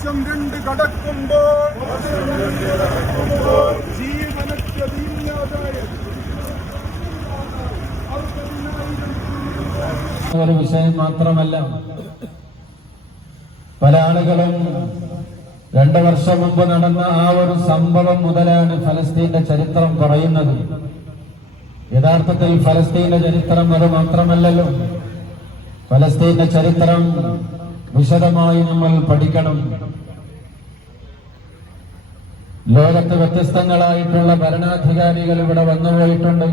വർഷം രണ്ട് കടക്കുമ്പോൾ ഒരു വിഷയം മാത്രമല്ല. പല ആളുകളും രണ്ടു വർഷം മുമ്പ് നടന്ന ആ ഒരു സംഭവം മുതലാണ് ഫലസ്തീന്റെ ചരിത്രം പറയുന്നത്. യഥാർത്ഥത്തിൽ ഫലസ്തീന്റെ ചരിത്രം അത് മാത്രമല്ലല്ലോ. ഫലസ്തീന്റെ ചരിത്രം വിശദമായി നമ്മൾ പഠിക്കണം. ലോകത്ത് വ്യത്യസ്തങ്ങളായിട്ടുള്ള ഭരണാധികാരികൾ ഇവിടെ വന്നുപോയിട്ടുണ്ട്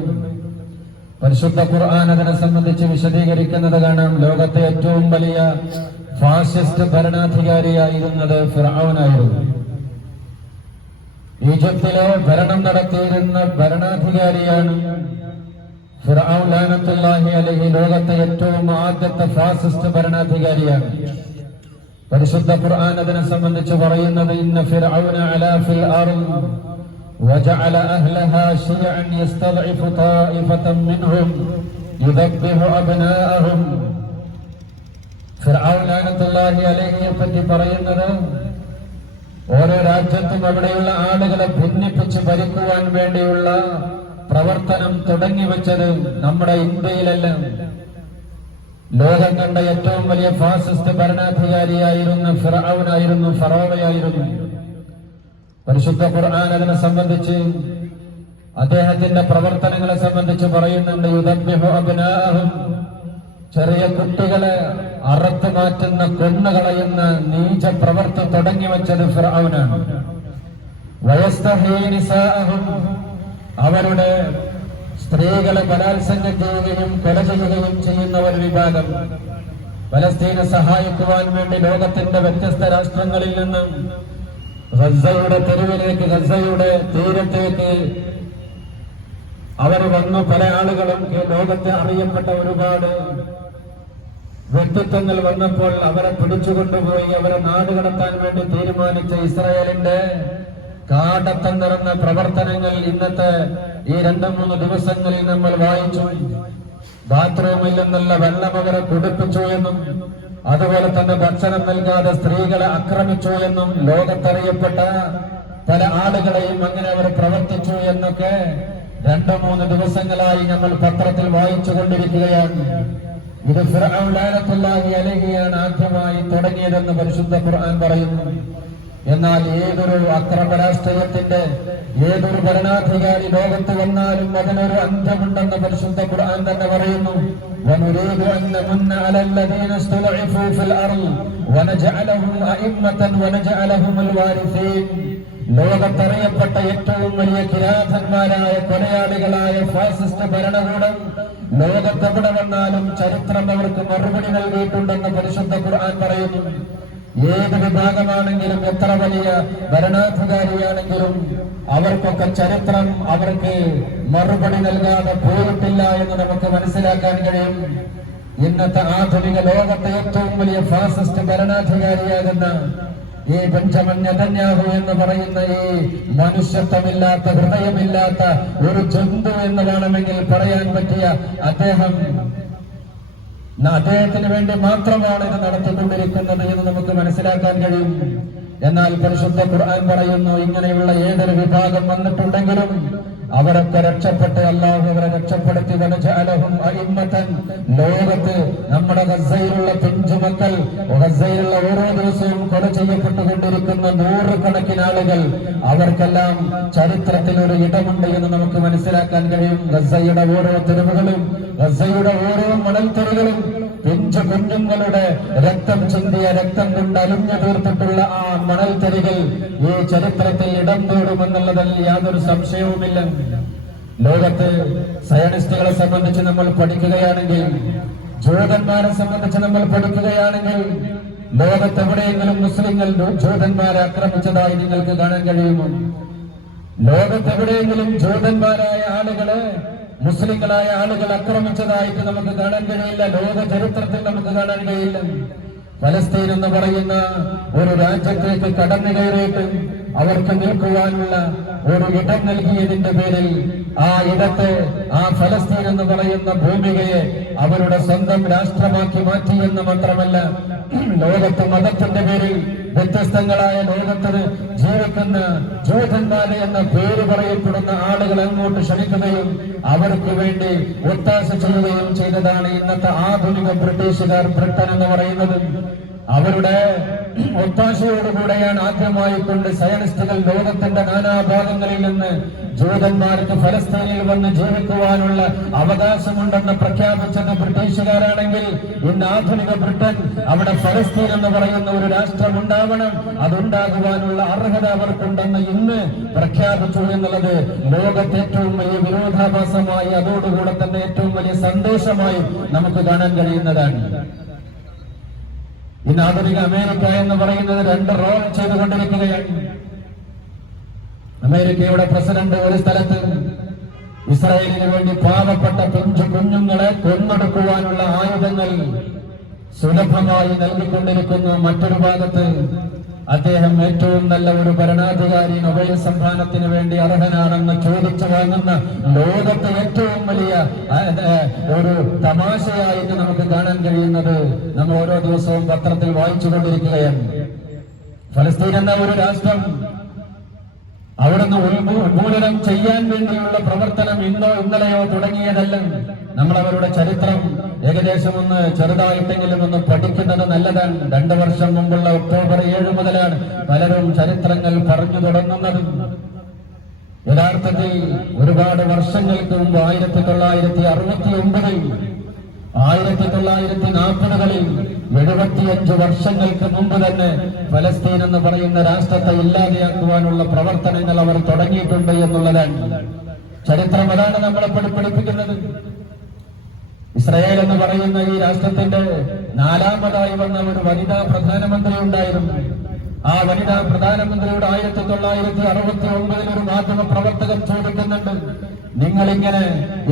പരിശുദ്ധ ഖുർആൻ അതിനെ സംബന്ധിച്ച് വിശദീകരിക്കുന്നത് കാണാം. ലോകത്തെ ഏറ്റവും വലിയ ഫാസിസ്റ്റ് ഭരണാധികാരിയായിരുന്നത് ഫിറാവനായിരുന്നു ഈജിപ്തിലെ ഭരണം നടത്തിയിരുന്ന ഭരണാധികാരിയാണ് ഫിറൌൻ ലാനത്തുല്ലാഹി അലഹി ലോകത്തെ ഏറ്റവും ആദ്യത്തെ ഫാസിസ്റ്റ് ഭരണാധികാരിയാണ് പരിശുദ്ധ ഖുർആൻ അതിനെ സംബന്ധിച്ച് പറയുന്നത് ഇന്ന ഫിറഔന അലാ ഫിൽ അർദ് وجعل أهلها شيعا يستضعف طائفة منهم يذبح أبناءهم ഫിർഔൻ ലാനത്തുല്ലാഹി അലഹിയെ പറ്റി പറയുന്നത് ഓരോ രാജ്യത്തും അവിടെയുള്ള ആളുകളെ ഭിന്നിപ്പിച്ച് ഭരിക്കുവാൻ വേണ്ടിയുള്ള പ്രവർത്തനം തുടങ്ങി വെച്ചത് നമ്മുടെ ഇന്ത്യയിലല്ല. ലോകം കണ്ട ഏറ്റവും വലിയ ഫാസിസ്റ്റ് ഭരണാധികാരിയായിരുന്നു ഫിറാവനായിരുന്നു ഫറോവയായിരുന്നു. പരിശുദ്ധ ഖുർആൻ അതിനെ സംബന്ധിച്ച് അദ്ദേഹത്തിന്റെ പ്രവർത്തനങ്ങളെ സംബന്ധിച്ച് പറയുന്നുണ്ട് യുദ്ധബ്യഹു അഭിനാഹം ചെറിയ കുട്ടികളെ അറുത്തു മാറ്റുന്ന കൊന്നുകളയുന്ന നീച പ്രവർത്തി തുടങ്ങി വെച്ചത് ഫിറാവനാണ് വയസ്തഹീ നിസാഅഹും. അവരുടെ സ്ത്രീകളെ ബലാത്സംഗം ചെയ്യുകയും കൊല ചെയ്യുകയും ചെയ്യുന്ന ഒരു വിഭാഗം പലസ്തീനെ സഹായിക്കുവാൻ വേണ്ടി ലോകത്തിന്റെ വ്യത്യസ്ത രാഷ്ട്രങ്ങളിൽ നിന്നും ഗസയുടെ തെരുവിലേക്ക് ഗസയുടെ തീരത്തേക്ക് അവർ വന്നു. പല ആളുകളും ലോകത്തെ അറിയപ്പെട്ട ഒരുപാട് വ്യക്തിത്വങ്ങൾ വന്നപ്പോൾ അവരെ പിടിച്ചുകൊണ്ടുപോയി അവരെ നാട് കടത്താൻ വേണ്ടി തീരുമാനിച്ച ഇസ്രായേലിന്റെ കാടത്തം നിറഞ്ഞ പ്രവർത്തനങ്ങൾ ഇന്നത്തെ ഈ രണ്ടു മൂന്ന് ദിവസങ്ങളിൽ നമ്മൾ വായിച്ചു. ബാത്റൂമിൽ നിന്നുള്ള വെള്ളം അവരെ കുടിപ്പിച്ചു എന്നും അതുപോലെ തന്നെ ഭക്ഷണം നൽകാതെ സ്ത്രീകളെ ആക്രമിച്ചു എന്നും ലോകത്തറിയപ്പെട്ട പല ആളുകളെയും അങ്ങനെ അവർ പ്രവർത്തിച്ചു എന്നൊക്കെ രണ്ടു മൂന്ന് ദിവസങ്ങളായി നമ്മൾ പത്രത്തിൽ വായിച്ചു കൊണ്ടിരിക്കുകയാണ്. ഇത് ഫിറൌലാനത്തുല്ലാഹി അലഹിയാണ് ആദ്യമായി തുടങ്ങിയതെന്ന് പരിശുദ്ധ ഖുർആൻ പറയുന്നു. എന്നാൽ ഏതൊരു അക്രമ രാഷ്ട്രീയത്തിന്റെ ഏതൊരു ഭരണാധികാരി ലോകത്ത് വന്നാലും അതിനൊരു അന്ത്യമുണ്ടെന്ന് പരിശുദ്ധ ഖുർആൻ തന്നെ പറയുന്നു ونريد أن نمن على الذين استضعفوا في الأرض ونجعلهم أئمة ونجعلهم الوارثين ലോകത്തറിയപ്പെട്ട ഏറ്റവും വലിയ കിരാതന്മാരായ കൊലയാളികളായ ഫാസിസ്റ്റ് ഭരണകൂടം ലോകത്തെവിടെ വന്നാലും ചരിത്രം അവർക്ക് മറുപടി നൽകിയിട്ടുണ്ടെന്ന് പരിശുദ്ധ ഖുർആൻ പറയുന്നു ഏത് വിഭാഗമാണെങ്കിലും എത്ര വലിയ ഭരണാധികാരിയാണെങ്കിലും അവർക്കൊക്കെ ചരിത്രം അവർക്ക് മറുപടി നൽകാതെ പോയിട്ടില്ല എന്ന് നമുക്ക് മനസ്സിലാക്കാൻ കഴിയും. ഇന്നത്തെ ആധുനിക ലോകത്തെ ഏറ്റവും വലിയ ഫാസിസ്റ്റ് ഭരണാധികാരിയാകുന്ന ഈ ബെഞ്ചമിൻ നെതന്യാഹു എന്ന് പറയുന്ന ഈ മനുഷ്യത്വമില്ലാത്ത ഹൃദയമില്ലാത്ത ഒരു ജന്തു എന്ന് വേണമെങ്കിൽ പറയാൻ പറ്റിയ അദ്ദേഹം അദ്ദേഹത്തിന് വേണ്ടി മാത്രമാണ് ഇത് നടത്തിക്കൊണ്ടിരിക്കുന്നത് എന്ന് നമുക്ക് മനസ്സിലാക്കാൻ കഴിയും. എന്നാൽ പരിശുദ്ധ ഖുർആൻ പറയുന്നു ഇങ്ങനെയുള്ള ഏതൊരു വിഭാഗം വന്നിട്ടുണ്ടെങ്കിലും അവരൊക്കെ രക്ഷപ്പെട്ട് അല്ലാഹു അവരെ രക്ഷപ്പെടുത്തി വനജാലഹും ലോകത്ത് നമ്മുടെ ഗസയിലുള്ള പിഞ്ചുമക്കൾ ഗസയിലുള്ള ഓരോ ദിവസവും കൊല ചെയ്യപ്പെട്ടുകൊണ്ടിരിക്കുന്ന നൂറുകണക്കിന് ആളുകൾ അവർക്കെല്ലാം ചരിത്രത്തിൽ ഒരു ഇടമുണ്ട് എന്ന് നമുക്ക് മനസ്സിലാക്കാൻ കഴിയും. ഗസയുടെ ഓരോ തെരുവുകളും ഗസയുടെ ഓരോ മണൽത്തെറികളും പിഞ്ചു കുഞ്ഞുങ്ങളുടെ രക്തം ചിന്തിയ രക്തം കൊണ്ട് അലിഞ്ഞു തീർത്തിട്ടുള്ള ആ മണൽത്തരികൾ ഈ ചരിത്രത്തിൽ ഇടം നേടുമെന്നുള്ളതിൽ യാതൊരു സംശയവുമില്ല. ലോകത്ത് സയനിസ്റ്റുകളെ സംബന്ധിച്ച് നമ്മൾ പഠിക്കുകയാണെങ്കിൽ ജൂതന്മാരെ സംബന്ധിച്ച് നമ്മൾ പഠിക്കുകയാണെങ്കിൽ ലോകത്ത് എവിടെയെങ്കിലും മുസ്ലിങ്ങൾ ജൂതന്മാരെ ആക്രമിച്ചതായി നിങ്ങൾക്ക് കാണാൻ കഴിയുമോ? ലോകത്തെവിടെയെങ്കിലും ജൂതന്മാരായ ആളുകളെ മുസ്ലിങ്ങളായ ആളുകൾ ആക്രമിച്ചതായിട്ട് നമുക്ക് കാണാൻ കഴിയില്ല. ലോക ചരിത്രത്തിൽ നമുക്ക് കാണാൻ കഴിയില്ല. ഫലസ്തീൻ എന്ന് പറയുന്ന ഒരു രാജ്യത്തേക്ക് കടന്നു കയറിയിട്ട് അവർക്ക് നിൽക്കുവാനുള്ള ഒരു ഇടം നൽകിയതിന്റെ പേരിൽ ആ ഇടത്തെ ആ ഫലസ്തീൻ എന്ന് പറയുന്ന ഭൂമികയെ അവരുടെ സ്വന്തം രാഷ്ട്രമാക്കി മാറ്റി എന്ന് മാത്രമല്ല ലോകത്ത് മതത്തിന്റെ പേരിൽ വ്യത്യസ്തങ്ങളായ ലോകത്തിന് ജീവിക്കുന്ന ജൂതന്മാര് എന്ന പേര് പറയപ്പെടുന്ന ആളുകൾ അങ്ങോട്ട് ക്ഷണിക്കുകയും അവർക്ക് വേണ്ടി ഒത്താശ ചെയ്യുകയും ചെയ്തതാണ് ഇന്നത്തെ ആധുനിക ബ്രിട്ടീഷുകാർ ബ്രിട്ടൻ എന്ന് പറയുന്നത്. അവരുടെ ഒത്താശയോടുകൂടെയാണ് ആദ്യമായി കൊണ്ട് സയനിസ്റ്റുകൾ ലോകത്തിന്റെ നാനാഭാഗങ്ങളിൽ നിന്ന് ജൂതന്മാർക്ക് ഫലസ്തീനിൽ വന്ന് ജീവിക്കുവാനുള്ള അവകാശമുണ്ടെന്ന് പ്രഖ്യാപിച്ചത് ബ്രിട്ടീഷുകാരാണെങ്കിൽ ഇന്ന് ആധുനിക ബ്രിട്ടൻ അവിടെ ഫലസ്തീൻ എന്ന് പറയുന്ന ഒരു രാഷ്ട്രം ഉണ്ടാവണം അതുണ്ടാകുവാനുള്ള അർഹത അവർക്കുണ്ടെന്ന് ഇന്ന് പ്രഖ്യാപിച്ചു എന്നുള്ളത് ലോകത്തെ ഏറ്റവും വലിയ വിരോധാഭാസമായി അതോടുകൂടെ തന്നെ ഏറ്റവും വലിയ സന്ദേശമായി നമുക്ക് കാണാൻ കഴിയുന്നതാണ്. ഇന്ന് ആധുനിക അമേരിക്ക എന്ന് പറയുന്നത് രണ്ട് റോൾ ചെയ്തുകൊണ്ടിരിക്കുകയാണ്. അമേരിക്കയുടെ പ്രസിഡന്റ് ഒരു സ്ഥലത്ത് ഇസ്രായേലിന് വേണ്ടി പാവപ്പെട്ട പിഞ്ചു കുഞ്ഞുങ്ങളെ കൊന്നെടുക്കുവാനുള്ള ആയുധങ്ങൾ സുലഭമായി നൽകിക്കൊണ്ടിരിക്കുന്ന മറ്റൊരു ഭാഗത്ത് അദ്ദേഹം ഏറ്റവും നല്ല ഒരു ഭരണാധികാരി നൊബേൽ സമ്മാനത്തിന് വേണ്ടി അർഹനാണെന്ന് ചോദിച്ചു വാങ്ങുന്ന ലോകത്തെ ഏറ്റവും വലിയ ഒരു തമാശയായിട്ട് നമുക്ക് കാണാൻ കഴിയുന്നത് നമ്മൾ ഓരോ ദിവസവും പത്രത്തിൽ വായിച്ചുകൊണ്ടിരിക്കുകയാണ്. ഫലസ്തീൻ എന്ന ഒരു രാഷ്ട്രം അവിടുന്ന് ഉന്മൂ- ഉന്മൂലനം ചെയ്യാൻ വേണ്ടിയുള്ള പ്രവർത്തനം ഇന്നോ ഇന്നലെയോ തുടങ്ങിയതല്ല നമ്മൾ അവരുടെ ചരിത്രം. ഏകദേശം ഒന്ന് ചെറുതായിട്ടെങ്കിലും ഒന്ന് പഠിക്കുന്നത് നല്ലതാണ്. രണ്ടു വർഷം മുമ്പുള്ള ഒക്ടോബർ ഏഴ് മുതലാണ് പലരും ചരിത്രങ്ങൾ പറഞ്ഞു തുടങ്ങുന്നത്. യഥാർത്ഥത്തിൽ ഒരുപാട് വർഷങ്ങൾക്ക് മുമ്പ് ആയിരത്തി തൊള്ളായിരത്തി അറുപത്തി ഒമ്പതിൽ ആയിരത്തി തൊള്ളായിരത്തി നാൽപ്പതുകളിൽ എഴുപത്തിയഞ്ച് വർഷങ്ങൾക്ക് മുമ്പ് തന്നെ ഫലസ്തീൻ എന്ന് പറയുന്ന രാഷ്ട്രത്തെ ഇല്ലാതെയാക്കുവാനുള്ള പ്രവർത്തനങ്ങൾ അവർ തുടങ്ങിയിട്ടുണ്ട് എന്നുള്ളതാണ്. ചരിത്രം അതാണ് നമ്മളെ പഠി- പഠിപ്പിക്കുന്നത്. ഇസ്രായേൽ എന്ന് പറയുന്ന ഈ രാഷ്ട്രത്തിന്റെ നാലാമതായി വന്ന ഒരു വനിതാ പ്രധാനമന്ത്രി ഉണ്ടായിരുന്നു. ആ വനിതാ പ്രധാനമന്ത്രിയുടെ ആയിരത്തി തൊള്ളായിരത്തി അറുപത്തി ഒമ്പതിൽ ഒരു മാധ്യമ പ്രവർത്തകൻ ചോദിക്കുന്നുണ്ട് നിങ്ങൾ ഇങ്ങനെ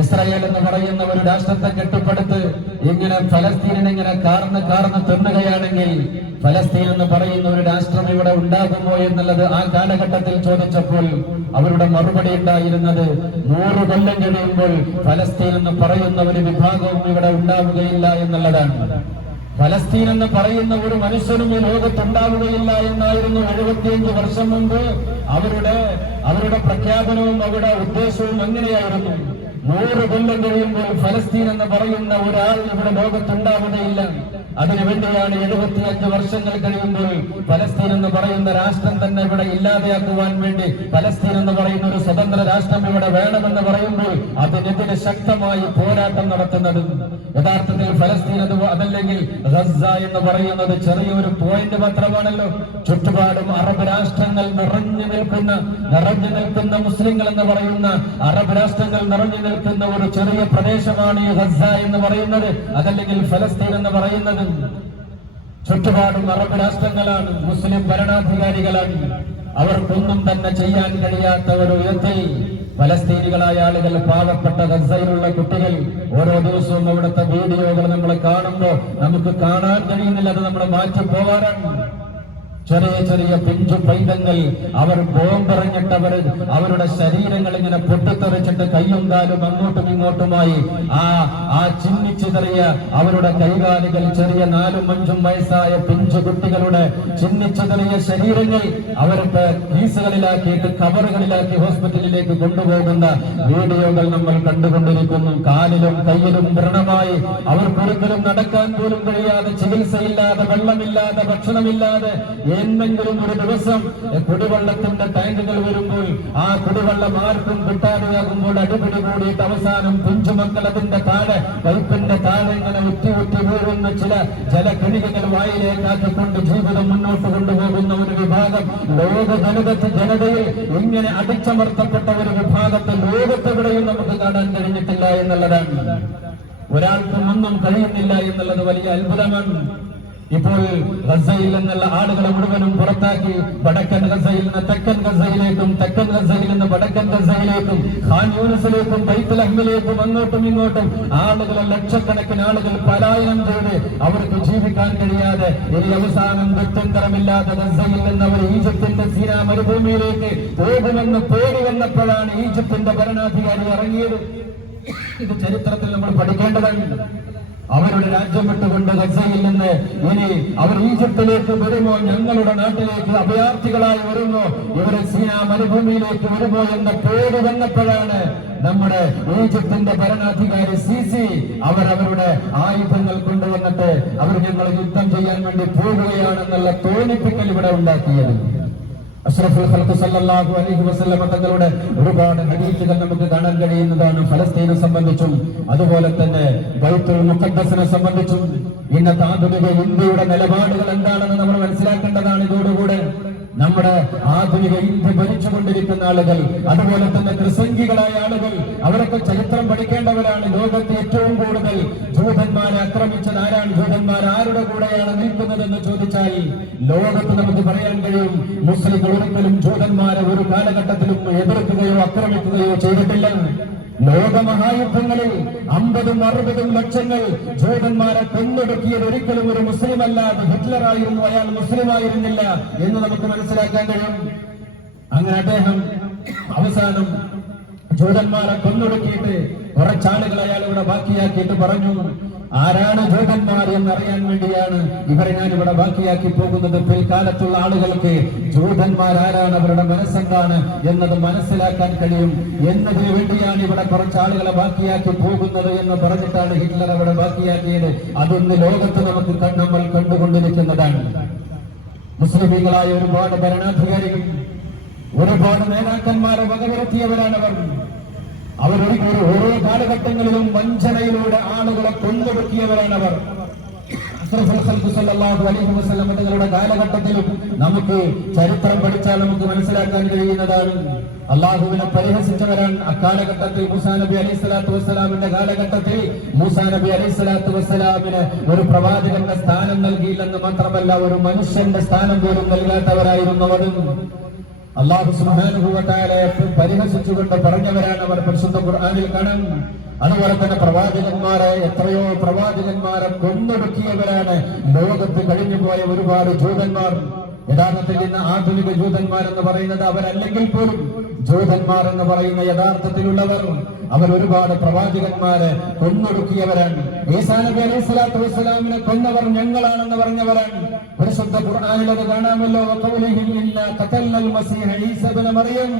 ഇസ്രായേൽ എന്ന് പറയുന്ന ഒരു രാഷ്ട്രത്തെ കെട്ടിപ്പടുത്ത് ഇങ്ങനെ ഫലസ്തീനിനെ ഇങ്ങനെ കാർന്ന് കാർന്ന് തിന്നുകയാണെങ്കിൽ ഫലസ്തീൻ എന്ന് പറയുന്ന ഒരു രാഷ്ട്രം ഇവിടെ ഉണ്ടാകുമോ എന്നുള്ളത് ആ കാലഘട്ടത്തിൽ ചോദിച്ചപ്പോൾ അവരുടെ മറുപടി ഉണ്ടായിരുന്നത് നൂറ് കൊല്ലം കഴിയുമ്പോൾ ഫലസ്തീൻ എന്ന് പറയുന്ന ഒരു വിഭാഗവും ഇവിടെ ഉണ്ടാവുകയില്ല എന്നുള്ളതാണ്. ഫലസ്തീൻ എന്ന് പറയുന്ന ഒരു മനുഷ്യനും ഈ ലോകത്തുണ്ടാവുകയില്ല എന്നായിരുന്നു എഴുപത്തിയഞ്ച് വർഷം മുമ്പ് അവരുടെ അവരുടെ പ്രഖ്യാപനവും അവരുടെ ഉദ്ദേശവും എങ്ങനെയായിരുന്നു? നൂറ് കൊല്ലം കഴിയുമ്പോൾ ഫലസ്തീൻ എന്ന് പറയുന്ന ഒരാൾ ഇവിടെ ലോകത്തുണ്ടാവുകയില്ല. അതിനുവേണ്ടിയാണ് എഴുപത്തിയഞ്ച് വർഷങ്ങൾ കഴിയുമ്പോൾ ഫലസ്തീൻ എന്ന് പറയുന്ന രാഷ്ട്രം തന്നെ ഇവിടെ ഇല്ലാതെയാക്കുവാൻ വേണ്ടി ഫലസ്തീൻ എന്ന് പറയുന്ന ഒരു സ്വതന്ത്ര രാഷ്ട്രം ഇവിടെ വേണമെന്ന് പറയുമ്പോൾ അതിനെതിരെ ശക്തമായി പോരാട്ടം നടത്തുന്നത് യഥാർത്ഥത്തിൽ ഫലസ്തീൻ അത് അതല്ലെങ്കിൽ ഗസ എന്ന് പറയുന്നത് ചെറിയൊരു പോയിന്റ് മാത്രമാണല്ലോ. ചുറ്റുപാടും അറബ് രാഷ്ട്രങ്ങൾ നിറഞ്ഞു നിൽക്കുന്ന നിറഞ്ഞു നിൽക്കുന്ന മുസ്ലിങ്ങൾ എന്ന് പറയുന്ന അറബ് രാഷ്ട്രങ്ങൾ നിറഞ്ഞു നിൽക്കുന്ന ഒരു ചെറിയ പ്രദേശമാണ് ഈ ഗസ എന്ന് പറയുന്നത്. അതല്ലെങ്കിൽ ഫലസ്തീൻ എന്ന് പറയുന്നത് ചുറ്റുപാടും അറബ് രാഷ്ട്രങ്ങളാണ്. മുസ്ലിം ഭരണാധികാരികളാണ്. അവർക്കൊന്നും തന്നെ ചെയ്യാൻ കഴിയാത്ത ഒരു വിധത്തിൽ ഫലസ്തീനികളായ ആളുകൾ പാവപ്പെട്ട ഗസയിലുള്ള കുട്ടികൾ ഓരോ ദിവസവും അവിടുത്തെ വീഡിയോകൾ നമ്മൾ കാണുമ്പോൾ നമുക്ക് കാണാൻ കഴിയുന്നില്ല അത് നമ്മൾ മാറ്റി പോകാറാണ് ചെറിയ ചെറിയ പിഞ്ചു പൈതങ്ങൾ അവർ ബോംബെറിഞ്ഞിട്ട് അവർ അവരുടെ ശരീരങ്ങൾ ഇങ്ങനെ പൊട്ടിത്തെറിച്ചിട്ട് കയ്യും കാലും അങ്ങോട്ടും ഇങ്ങോട്ടുമായി ആ ആ ചിന്നിച്ചിതറിയ അവരുടെ കൈകാലുകൾ ചെറിയ നാലും അഞ്ചും വയസ്സായ പിഞ്ചു കുട്ടികളുടെ ചിന്നിച്ചിതറിയ ശരീരങ്ങൾ അവർക്ക് കീസുകളിലാക്കിയിട്ട് കവറുകളിലാക്കി ഹോസ്പിറ്റലിലേക്ക് കൊണ്ടുപോകുന്ന വീഡിയോകൾ നമ്മൾ കണ്ടുകൊണ്ടിരിക്കുന്നു. കാലിലും കയ്യിലും വ്രണമായി അവർക്കൊരിക്കലും നടക്കാൻ പോലും കഴിയാതെ ചികിത്സയില്ലാതെ വെള്ളമില്ലാതെ ഭക്ഷണമില്ലാതെ എന്തെങ്കിലും ഒരു ദിവസം കുടിവെള്ളത്തിന്റെ ടാങ്കുകൾ വരുമ്പോൾ ആ കുടിവെള്ളം ആർക്കും കിട്ടാതെയാകുമ്പോൾ അടിപിടി കൂടിയിട്ട് അവസാനം കുഞ്ചുമക്കൾ അതിന്റെ താഴെ പൈപ്പിന്റെ താഴെ ഇങ്ങനെ ഉറ്റി ഉറ്റി വീഴുന്ന ചില ജലക്കിണികകൾ വായിലേക്കാക്കിക്കൊണ്ട് ജീവിതം മുന്നോട്ട് കൊണ്ടുപോകുന്ന ഒരു വിഭാഗം ലോക ജനത ജനതയിൽ ഇങ്ങനെ അടിച്ചമർത്തപ്പെട്ട ഒരു വിഭാഗത്തെ ലോകത്തെവിടെയും നമുക്ക് കാണാൻ കഴിഞ്ഞിട്ടില്ല എന്നുള്ളതാണ്. ഒരാൾക്കും ഒന്നും കഴിയുന്നില്ല എന്നുള്ളത് വലിയ അത്ഭുതമാണ്. ഇപ്പോൾ ഗസയിൽ നിന്നുള്ള ആളുകളെ മുഴുവനും പുറത്താക്കി വടക്കൻ ഗസയിൽ നിന്ന് തെക്കൻ ഗസയിലേക്കും തെക്കൻ ഗസയിൽ നിന്ന് വടക്കൻ ഗസയിലേക്കും ഖാൻ യൂണിസിലേക്കും ബൈത്തുലഹ്മിലേക്കും അങ്ങോട്ടും ഇങ്ങോട്ടും ആളുകളെ ലക്ഷക്കണക്കിന് ആളുകൾ പലായനം ചെയ്ത് അവർക്ക് ജീവിക്കാൻ കഴിയാതെ ഒരു അവസാനം ഗത്യന്തരമില്ലാതെ ഗസയിൽ നിന്ന് അവർ ഈജിപ്തിന്റെ സീന മരുഭൂമിയിലേക്ക് പോകുമെന്ന് പേടി വന്നപ്പോഴാണ് ഈജിപ്തിന്റെ ഭരണാധികാരി ഇറങ്ങിയത്. ഇത് ചരിത്രത്തിൽ നമ്മൾ പഠിക്കേണ്ടതാണ് അവരുടെ രാജ്യം വിട്ടുകൊണ്ട് ഗസയിൽ നിന്ന് ഇനി അവർ ഈജിപ്തിലേക്ക് വരുമോ? ഞങ്ങളുടെ നാട്ടിലേക്ക് അഭയാർത്ഥികളായി വരുന്നു. ഇവരെ സീന മരുഭൂമിയിലേക്ക് വരുമോ എന്ന പേര് വന്നപ്പോഴാണ് നമ്മുടെ ഈജിപ്തിന്റെ ഭരണാധികാരി സി സി അവർ അവരുടെ ആയുധങ്ങൾ കൊണ്ടുവന്നിട്ട് അവർ ഞങ്ങൾ യുദ്ധം ചെയ്യാൻ വേണ്ടി പോകുകയാണെന്നുള്ള തോന്നിപ്പിക്കൽ ഇവിടെ ഉണ്ടാക്കിയത്. അഷ്റഫുൽ ഖൽഖ് സല്ലല്ലാഹു അലൈഹി വസല്ലമ തങ്ങളുടെ ഒരുപാട് ഹദീസുകൾ നമുക്ക് കാണാൻ കഴിയുന്നതാണ് ഫലസ്തീനെ സംബന്ധിച്ചും അതുപോലെ തന്നെ ബൈത്തുൽ മുഖദ്ദസിനെ സംബന്ധിച്ചും. ഇന്നത്തെ ആധുനിക ഇന്ത്യയുടെ നിലപാടുകൾ എന്താണെന്ന് നമ്മൾ മനസ്സിലാക്കേണ്ടതാണ് ഇതോടുകൂടെ. നമ്മുടെ ആധുനിക ഇന്ത്യ ഭരിച്ചുകൊണ്ടിരിക്കുന്ന ആളുകൾ അതുപോലെ തന്നെ ത്രിസംഖികളായ ആളുകൾ അവരൊക്കെ ചരിത്രം പഠിക്കേണ്ടവരാണ്. ലോകത്തെ ഏറ്റവും ആക്രമിച്ചത് ആരാണ് ഭൂതന്മാർ ആരുടെ കൂടെയാണ് നിൽക്കുന്നതെന്ന് ചോദിച്ചാൽ ലോകത്ത് നമുക്ക് പറയാൻ കഴിയും മുസ്ലിങ്ങൾ ഒരിക്കലും ജൂതന്മാരെ ഒരു കാലഘട്ടത്തിലും എതിർക്കുകയോ ആക്രമിക്കുകയോ ചെയ്തിട്ടില്ല. ലോകമഹായുദ്ധങ്ങളിൽ അമ്പതും അറുപതും ലക്ഷങ്ങൾ ജൂതന്മാരെ കൊന്നൊടുക്കിയത് ഒരിക്കലും ഒരു മുസ്ലിം അല്ലാതെ ഹിറ്റ്ലറായിരുന്നു അയാൾ മുസ്ലിം ആയിരുന്നില്ല എന്ന് നമുക്ക് മനസ്സിലാക്കാൻ കഴിയും. അങ്ങനെ അദ്ദേഹം അവസാനം ജൂതന്മാരെ കൊന്നൊടുക്കിയിട്ട് കുറച്ചാളുകൾ അയാൾ ഇവിടെ ബാക്കിയാക്കിയിട്ട് പറഞ്ഞു. ആരാണ് ജൂതന്മാർ എന്നറിയാൻ വേണ്ടിയാണ് ഇവരെ ഞാൻ ഇവിടെ ബാക്കിയാക്കി പോകുന്നത്. പിൽക്കാലത്തുള്ള ആളുകൾക്ക് ജൂതന്മാർ ആരാണ് അവരുടെ മനസ്സെന്താണ് എന്നത് മനസ്സിലാക്കാൻ കഴിയും. എന്നതിനു വേണ്ടിയാണ് ഇവിടെ കുറച്ച് ആളുകളെ ബാക്കിയാക്കി പോകുന്നത് എന്ന് പറഞ്ഞിട്ടാണ് ഹിറ്റ്ലർ അവിടെ ബാക്കിയാക്കിയത്. അതൊന്ന് ലോകത്ത് നമുക്ക് കണ്ണമ്മൽ കണ്ടുകൊണ്ടിരിക്കുന്നതാണ്. മുസ്ലിമികളായ ഒരുപാട് ഭരണാധികാരികൾ ഒരുപാട് നേതാക്കന്മാരെ വകവരുത്തിയവരാണ് അവർ അവരൊരിക്കലും ഓരോ കാലഘട്ടങ്ങളിലും വഞ്ചനയിലൂടെ ആളുകളെ കൊന്നൊടുക്കിയവരാണ് അവർ. തങ്ങളുടെ കാലഘട്ടത്തിലും നമുക്ക് ചരിത്രം പഠിച്ചാൽ നമുക്ക് മനസ്സിലാക്കാൻ കഴിയുന്നതാണ്. അള്ളാഹുവിനെ പരിഹസിച്ചവരാണ് അക്കാലഘട്ടത്തിൽ മൂസാ നബി അലൈഹി സ്വലാത്തു വസ്സലാമിന്റെ കാലഘട്ടത്തിൽ മൂസാ നബി അലൈഹി സ്വലാത്തു വസ്സലാമിന് ഒരു പ്രവാചകന്റെ സ്ഥാനം നൽകിയില്ലെന്ന് മാത്രമല്ല ഒരു മനുഷ്യന്റെ സ്ഥാനം പോലും നൽകാത്തവരായിരുന്നവരും അള്ളാഹു സുബാനുഭവത്താലെ പരിഹസിച്ചുകൊണ്ട് പറഞ്ഞവരാണ് അവർ പരിശുദ്ധ ഖുർആാനിൽ കാണാൻ. അതുപോലെ തന്നെ പ്രവാചകന്മാരെ എത്രയോ പ്രവാചകന്മാരെ കൊന്നൊടുക്കിയവരാണ്. ലോകത്ത് കഴിഞ്ഞുപോയ ഒരുപാട് ജൂതന്മാർ. യഥാർത്ഥത്തിൽ ഇന്ന് ആധുനിക ജൂതന്മാർ എന്ന് പറയുന്നത് അവരല്ലെങ്കിൽ പോലും ജൂതന്മാർ എന്ന് പറയുന്ന യഥാർത്ഥത്തിലുള്ളവർ. അവർ ഒരുപാട് പ്രവാചകന്മാരെ കൊന്നൊടുക്കിയവരാണ്. ഈസാനബി അലൈഹി സ്വലാത്തു വസ്സലാമിനെ കൊന്നവർ ഞങ്ങളാണെന്ന് പറഞ്ഞവരാണ്. പരിശുദ്ധ ഖുർആനിലത് കാണാമല്ലോ. വഖൗലിഹിം ഇന്നാ മസീഹ ഈസ ബന മറിയം.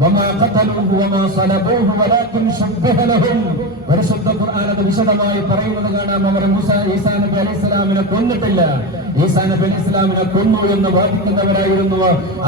വമാ ഖതലുഹു വമാ സലബൂഹു വലാകിൻ ശബ്ബഹ ലഹും. പരിശുദ്ധ ഖുർആൻ വിശദമായി പറയുന്നത് കാണാം. അവർ മൂസ ഈസാ നബി അലൈഹിസ്സലാമിനെ കൊന്നിട്ടില്ല. ഈസാ നബി അലൈഹിസ്സലാമിനെ കൊന്നു എന്ന് വാദിക്കുന്നവരായിരുന്നു.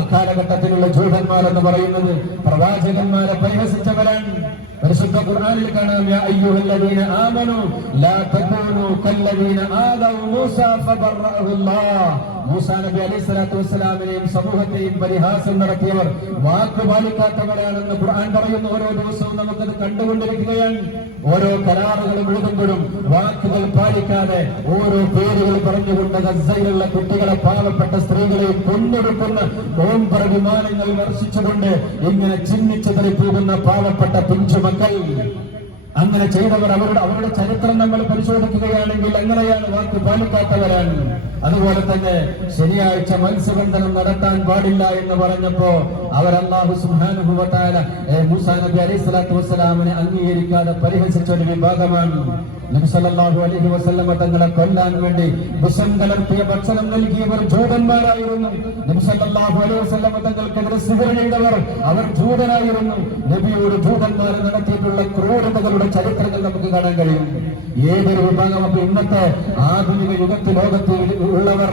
അക്കാലഘട്ടത്തിലുള്ള ജൂതന്മാർ എന്ന് പറയുന്നത് പ്രവാചകന്മാരെ പരിഹസിച്ചവരാണ്. പരിശുദ്ധ ഖുർആനിൽ കാണാം യാ അയ്യുഹല്ലദീന ആമനു ലാ തകൂനു കല്ലദീന ആദൗ മൂസ ഫബറഅഹു അല്ലാഹ്. മൂസാ നബി അലൈഹി സ്വലാത്തു വസ്സലാമിനെയും സമൂഹത്തെയും പരിഹാസം നടത്തിയവർ വാക്ക് പാലിക്കാത്തവരാണെന്ന് ഖുർആൻ പറയുന്ന ഓരോ ദിവസവും നമുക്കത് കണ്ടുകൊണ്ടിരിക്കുകയാണ്. ഓരോ കരാറുകളും എഴുതുമ്പോഴും വാക്കുകൾ പാലിക്കാതെ ഓരോ പേരുകൾ പറഞ്ഞുകൊണ്ട് ഗസയിലുള്ള കുട്ടികളെ പാവപ്പെട്ട സ്ത്രീകളെ കൊന്നൊടുക്കുന്ന ബോംബർ വിമാനങ്ങൾ വർഷിച്ചുകൊണ്ട് ഇങ്ങനെ ചിഹ്നിച്ചതറി പോകുന്ന പാവപ്പെട്ട പിഞ്ചുമക്കൾ അങ്ങനെ ചെയ്തവർ അവരുടെ അവരുടെ ചരിത്രം നമ്മൾ പരിശോധിക്കുകയാണെങ്കിൽ അങ്ങനെയാണ് വാക്ക് പാലിക്കാത്തവരാണ്? അതുപോലെ തന്നെ ശനിയാഴ്ച മത്സ്യബന്ധനം നടത്താൻ പാടില്ല എന്ന് പറഞ്ഞപ്പോ അവർ അള്ളാഹു സുഹാനുഭവത്താല മൂസാ നബി അലൈഹി സ്വലാത്തു വസ്സലാമിനെ അംഗീകരിക്കാതെ പരിഹസിച്ച ഒരു വിഭാഗമാണ്. നബി സല്ലല്ലാഹു അലൈഹി വസല്ലമ തങ്ങളെ കൊല്ലാൻ വേണ്ടി വിഷം കലർത്തിയ ഭക്ഷണം നൽകിയവർ ജൂതന്മാരായിരുന്നു. നബി സല്ലല്ലാഹു അലൈഹി വസല്ലമ തങ്ങൾക്കെതിരെ സിഹർ ചെയ്തവർ അവർ ജൂതനായിരുന്നു. നബിയോട് ജൂതന്മാർ നടത്തിയിട്ടുള്ള ക്രൂരതകളുടെ ചരിത്രങ്ങൾ നമുക്ക് കാണാൻ കഴിയും. ഏതൊരു വിഭാഗം അപ്പൊ ഇന്നത്തെ ആധുനിക യുഗത്തിൽ ലോകത്തിൽ ഉള്ളവർ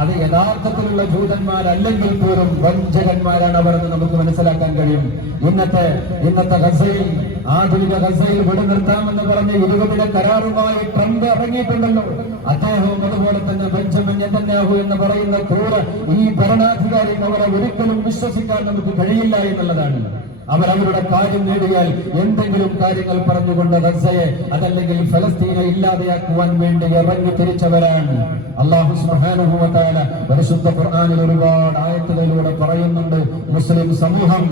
അത് യഥാർത്ഥത്തിലുള്ള ജൂതന്മാരല്ലെങ്കിൽ പോലും വഞ്ചകന്മാരാണ് അവർ എന്ന് നമുക്ക് മനസ്സിലാക്കാൻ കഴിയും. ഇന്നത്തെ ഇന്നത്തെ ഗസയിൽ ആധുനിക ഗസയിൽ വെടിനിർത്താമെന്ന് പറഞ്ഞ് ഇരുപതിന് കരാറുമായി ട്രംപ് ഇറങ്ങിയിട്ടുണ്ടല്ലോ. അദ്ദേഹവും അതുപോലെ തന്നെ ബെഞ്ചമിൻ നെതന്യാഹു എന്ന് പറയുന്ന ക്രൂര ഈ ഭരണാധികാരി അവരെ ഒരിക്കലും വിശ്വസിക്കാൻ നമുക്ക് കഴിയില്ല എന്നുള്ളതാണ്. അവർ അവരുടെ കാര്യം നേടിയാൽ എന്തെങ്കിലും കാര്യങ്ങൾ പറഞ്ഞുകൊണ്ട് ഗസയെ അതല്ലെങ്കിൽ ഫലസ്തീനെ ഇല്ലാതെയാക്കുവാൻ വേണ്ടി ഇറങ്ങി തിരിച്ചവരാണ്. അള്ളാഹു വ പരിശുദ്ധ ഖുർആനിൽ ഒരുപാട് ആയത്തുകളിലൂടെ പറയുന്നുണ്ട്. മുസ്ലിം സമൂഹം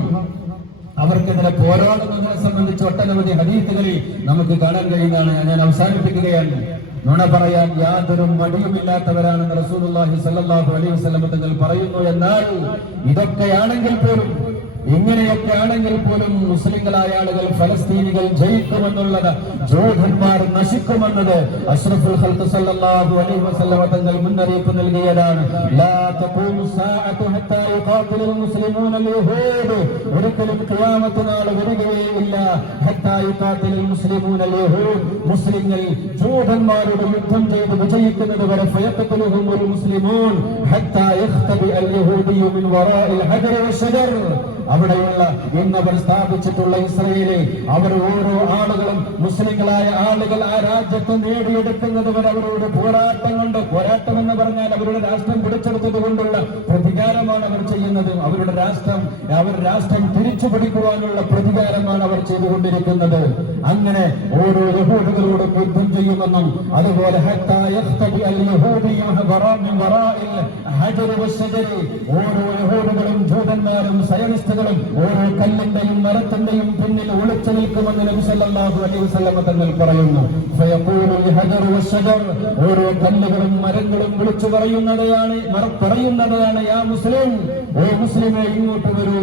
അവർക്കെതിരെ പോരാടുന്നതിനെ സംബന്ധിച്ച് ഒട്ടനവധി ഹരീത്തുകളിൽ നമുക്ക് കാണാൻ കഴിയുന്നതാണ്. ഞാൻ അവസാനിപ്പിക്കുകയാണ്. നുണ പറയാൻ യാതൊരു മടിയുമില്ലാത്തവരാണെന്ന് റസൂലുള്ളാഹി സ്വല്ലല്ലാഹു അലൈഹി വസല്ലം തങ്ങൾ പറയുന്നു. എന്നാൽ ഇതൊക്കെയാണെങ്കിൽ പോലും ഇങ്ങനെയൊക്കെ ആണെങ്കിൽ പോലും മുസ്ലിങ്ങളായ ആളുകൾ ഫലസ്തീനികൾ ജയിക്കുമെന്നുള്ളത് ജോധന്മാർ നശിക്കുമെന്നത് അഷ്റഫുൽ സല്ലല്ലാഹു അലൈഹി വസല്ലമ തങ്ങൾ മുന്നറിയിപ്പ് നൽകിയതാണ്. ലാ തഖൂമു ഹത്താ മുസ്ലിമൂന ഒരിക്കലും ഹത്താ മുസ്ലിമൂന മുസ്ലിങ്ങൾ ജൂതന്മാരോട് യുദ്ധം ചെയ്ത് വിജയിക്കുന്നത് വരെ ഫയഖതുലുഹുൽ മുസ്ലിമൂൻ. ഹത്താ മിൻ വറാഇൽ അവിടെയുള്ള ഇന്നവർ സ്ഥാപിച്ചിട്ടുള്ള ഇസ്രയേലിൽ അവർ ഓരോ ആളുകളും മുസ്ലിങ്ങളായ ആളുകൾ ആ രാജ്യത്ത് നേടിയെടുക്കുന്നത് വരെ അവരോട് പോരാട്ടം കൊണ്ട് പോരാട്ടം എന്ന് പറഞ്ഞാൽ അവരുടെ രാഷ്ട്രം പിടിച്ചെടുത്തത് കൊണ്ടുള്ള പ്രതികാരമാണ് അവർ ചെയ്യുന്നത്. അവരുടെ രാഷ്ട്രം അവർ രാഷ്ട്രം തിരിച്ചു പിടിക്കുവാനുള്ള പ്രതികാരമാണ് അവർ ചെയ്തുകൊണ്ടിരിക്കുന്നത്. അങ്ങനെ ഓരോ യഹൂദികളോട് യുദ്ധം ചെയ്യുമെന്നും അതുപോലെ ഓരോ യഹൂദികളും ജൂതന്മാരും സയനിസ്റ്റുകളും ഓരോ കല്ലിന്റെയും മരത്തിന്റെയും പിന്നിൽ ഒളിച്ചു നിൽക്കുമെന്ന് നബിസല്ലാഹു വസല്ലമ തങ്ങൾ പറയുന്നു. ഓരോ കല്ലുകളും മരങ്ങളും വിളിച്ചു പറയുന്നതാണ് പറയുന്നതാണ് യാ മുസ്ലിം. ഓ മുസ്ലിമെ ഇങ്ങോട്ട് വരൂ.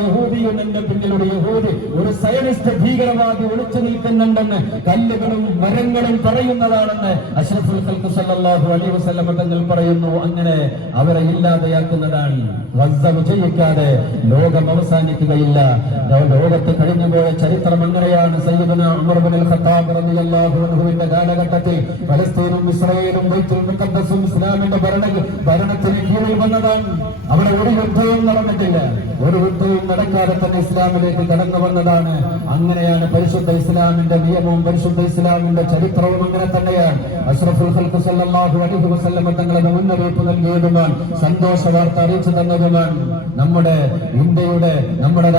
യഹൂദിയും എന്റെ പിന്നിലൊരു യഹൂദി ഒരു സയനിസ്റ്റ് ഭീകരവാദി ഒളിച്ചു നിൽക്കുന്നുണ്ടെന്ന് കല്ലുകളും മരങ്ങളും പറയുന്നതാണെന്ന് അഷ്റഫുൽ ഖൽഖ് സല്ലല്ലാഹു അലൈഹി വസല്ലമ തങ്ങൾ പറയുന്നു. അങ്ങനെ അവരെ ഇല്ലാതെയാക്കുന്നതാണ് വസ്ത വിജയിക്കാതെ ലോകം അവസാനിക്കുകയില്ല. ലോകത്ത് കഴിഞ്ഞുപോയ ചരിത്രം അങ്ങനെയാണ് സയ്യിദുന ഉമർ ബിൻ ഖത്താബ് റളിയല്ലാഹു അൻഹുവിന്റെ കാലഘട്ടത്തിൽ. പലസ്തീനും ഇസ്രായേലും ബൈത്തുൽ ഇസ്ലാമിന്റെ ഭരണ ഭരണത്തിന് കീഴിൽ വന്നതാണ്. അവിടെ ഒരു യുദ്ധവും നടന്നിട്ടില്ല. ഒരു യുദ്ധവും നടക്കാതെ തന്നെ ഇസ്ലാമിലേക്ക് കടന്നു വന്നതാണ്. അങ്ങനെയാണ് പരിശുദ്ധ ഇസ്ലാമിന്റെ നിയമവും പരിശുദ്ധ ഇസ്ലാമിന്റെ ചരിത്രവും അങ്ങനെ തന്നെയാണ്. അഷ്റഫുൽ ഖൽഖ് സല്ലല്ലാഹു അലൈഹി തങ്ങളുടെ മുന്നറിയിപ്പ് നൽകിയതുമാണ്. സന്തോഷ വാർത്ത അറിയിച്ചു തന്നതുമാണ്. നമ്മുടെ ഇന്ത്യയുടെ നമ്മുടെ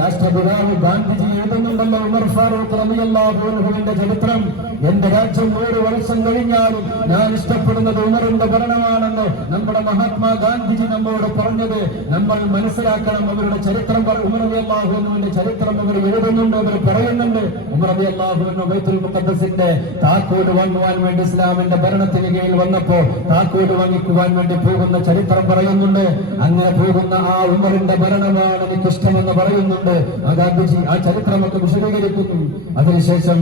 രാഷ്ട്രപിതാവ് ഗാന്ധിജി എഴുതുന്നുണ്ടല്ലോ ഉമർ ഫാറൂഖ് അൻഹുവിന്റെ ചരിത്രം. എന്റെ രാജ്യം നൂറ് വർഷം കഴിഞ്ഞാലും ഞാൻ ഇഷ്ടപ്പെടുന്നത് ഉമറിന്റെ ഭരണമാണെന്ന് നമ്മുടെ മഹാത്മാഗാന്ധിജി നമ്മോട് പറഞ്ഞത്. നമ്മൾ മനസ്സിലാക്കണം അവരുടെ ചരിത്രം ഉമറബി അള്ളാഹുവിന്റെ ചരിത്രം അവർ എഴുതുന്നുണ്ട് അവർ പറയുന്നുണ്ട്. അലി അള്ളാഹുവിന് ബൈത്തുൽ മുഖദ്ദസിന്റെ താക്കോൽ വാങ്ങുവാൻ വേണ്ടി ഇസ്ലാമിന്റെ ഭരണത്തിന് കീഴിൽ വന്നപ്പോ താക്കോട് വാങ്ങിക്കുവാൻ വേണ്ടി പോകുന്ന ചരിത്രം പറയുന്നുണ്ട്. അങ്ങനെ പോകുന്ന ആ ഉമറിന്റെ ഭരണമാണ് എനിക്ക് ഇഷ്ടമെന്ന് പറയുന്നുണ്ട്. ആ ഗാന്ധിജി ആ ചരിത്രമൊക്കെ വിശദീകരിക്കുന്നു. അതിനുശേഷം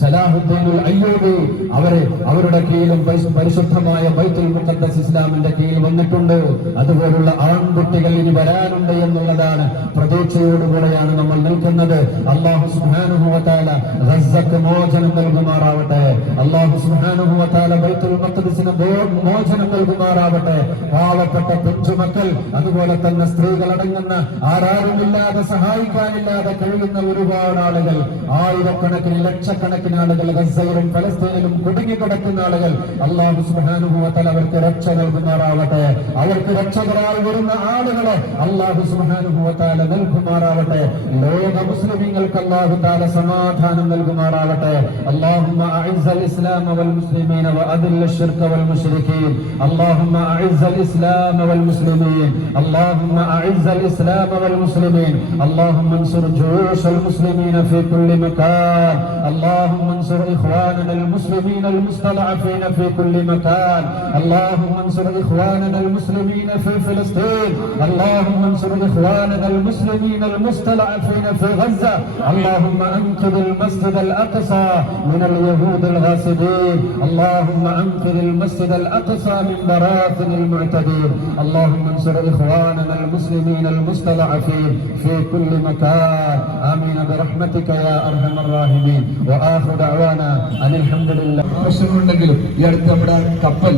സലാഹുദ്ദീനുൽ അയ്യൂബി അവരെ അവരുടെ കീഴിലും പരിശുദ്ധമായ ബൈത്തുൽ മുഖദ്ദസ് ഇസ്ലാമിന്റെ കീഴിൽ വന്നിട്ടുണ്ട്. അതുപോലുള്ള ആൺകുട്ടികൾ ഇനി വരാനുണ്ട് എന്നുള്ളതാണ് പ്രതീക്ഷയോടുകൂടെയാണ് നമ്മൾ നിൽക്കുന്നത്. അള്ളാഹു സുബ്ഹാനഹുവതാല ഗസ്സക്ക് മോചനം നൽകുമാറാവട്ടെ. അള്ളാഹു സുബ്ഹാനഹുവതാല ബൈത്തുൽ മുഖദ്ദസിന് ബോ- മോചനം നൽകുമാറാവട്ടെ. പാവപ്പെട്ട കൊച്ചുമക്കൾ അതുപോലെ തന്നെ സ്ത്രീകൾ അടങ്ങുന്ന ആരാരുമില്ലാതെ സഹായിക്കാനില്ലാതെ കഴിയുന്ന ഒരുപാട് ആളുകൾ ആയിരക്കണക്കിന് ലക്ഷക്കണക്കിന് ആളുകൾ ഗസയിലും ഫലസ്തീനിലും കുടുങ്ങിക്കിടക്കുന്ന ആളുകൾ അള്ളാഹു സുബാനുഭവത്താൽ അവർക്ക് രക്ഷ നൽകുമാറാവട്ടെ അവർക്ക് രക്ഷകരായി വരുന്ന ആളുകളെ അള്ളാഹു സുബാനുഭവത്താല നൽകുമാറാവട്ടെ ലോക മുസ്ലിമീങ്ങൾക്ക് അള്ളാഹു താല സമാധാനം നൽകുമാറാവട്ടെ اللهم أعز الإسلام والمسلمين وأذل الشرك والمشركين اللهم أعز الإسلام والمسلمين اللهم أعز الإسلام والمسلمين اللهم انصر جيوش المسلمين في كل مكان اللهم انصر إخواننا المسلمين المستضعفين في كل مكان. اللهم انصر إخواننا المسلمين في فلسطين. اللهم انصر إخواننا المسلمين المستضعفين في غزة. اللهم أنقذ المسجد الأقصى من اليهود الغاصبين. اللهم أنقذ المسجد الأقصى من براثن المعتدين. اللهم انصر إخواننا المسلمين المستضعفين في كل مكان. آمين برحمتك يا أرحم الراحمين. وآخر دعوانا അലഹമ്മദില്ല ആവശ്യമുണ്ടെങ്കിലും ഈ അടുത്ത് നമ്മുടെ കപ്പൽ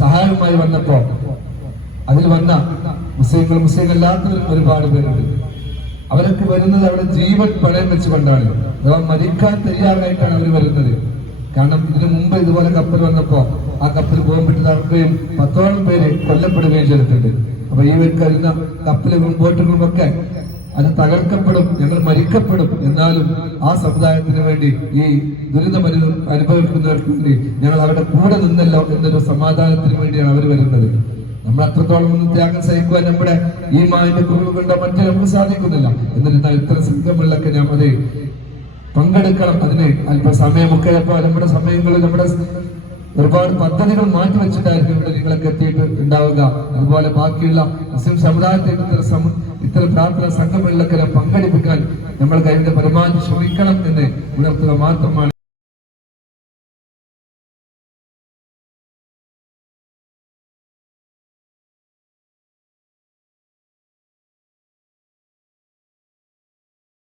സഹായവുമായി വന്നപ്പോ അതിൽ വന്ന മുസ്ലിങ്ങൾ മുസ്ലിം അല്ലാത്തവരും ഒരുപാട് പേരുണ്ട്. അവരൊക്കെ വരുന്നത് അവിടെ ജീവൻ പഴയം വെച്ചുകൊണ്ടാണ്. അഥവാ മരിക്കാൻ തയ്യാറായിട്ടാണ് അവർ വരുന്നത്. കാരണം ഇതിനു മുമ്പ് ഇതുപോലെ കപ്പൽ വന്നപ്പോ ആ കപ്പൽ ബോംബിട്ട് നടക്കുകയും പത്തോളം പേര് കൊല്ലപ്പെടുകയും ചെയ്തിട്ടുണ്ട്. അപ്പൊ ഈ വരുന്ന കപ്പലും ബോട്ടുകളും ഒക്കെ അത് തകർക്കപ്പെടും ഞങ്ങൾ മരിക്കപ്പെടും എന്നാലും ആ സമുദായത്തിന് വേണ്ടി ഈ ദുരിതം അനു- അനുഭവിക്കുന്നവർക്ക് വേണ്ടി ഞങ്ങൾ അവരുടെ കൂടെ നിന്നല്ലോ എന്നൊരു സമാധാനത്തിന് വേണ്ടിയാണ് അവർ വരുന്നത്. നമ്മൾ അത്രത്തോളം ഒന്നും ത്യാഗം സഹിക്കുവാൻ നമ്മുടെ ഈ മായന്റെ കുറവ് കണ്ട മറ്റേ നമുക്ക് സാധിക്കുന്നില്ല. എന്നിരുന്നാൽ ഇത്തരം സംഘങ്ങളിലൊക്കെ ഞാൻ അത് പങ്കെടുക്കണം. അതിന് അല്പം സമയമൊക്കെ അപ്പോൾ നമ്മുടെ സമയങ്ങളിൽ നമ്മുടെ ഒരുപാട് പദ്ധതികൾ മാറ്റി വെച്ചിട്ടായിരിക്കും ഇവിടെ നിങ്ങളൊക്കെ എത്തിയിട്ട് ഉണ്ടാവുക. അതുപോലെ ബാക്കിയുള്ള മുസ്ലിം സമുദായത്തെ ഇത്തരം സമ- ഇത്തരം പ്രാർത്ഥന സംഘങ്ങളിലൊക്കെ പങ്കെടുപ്പിക്കാൻ നമ്മൾ കഴിഞ്ഞ പരമാവധി ശ്രമിക്കണം എന്ന് ഉണർത്തുക മാത്രമാണ്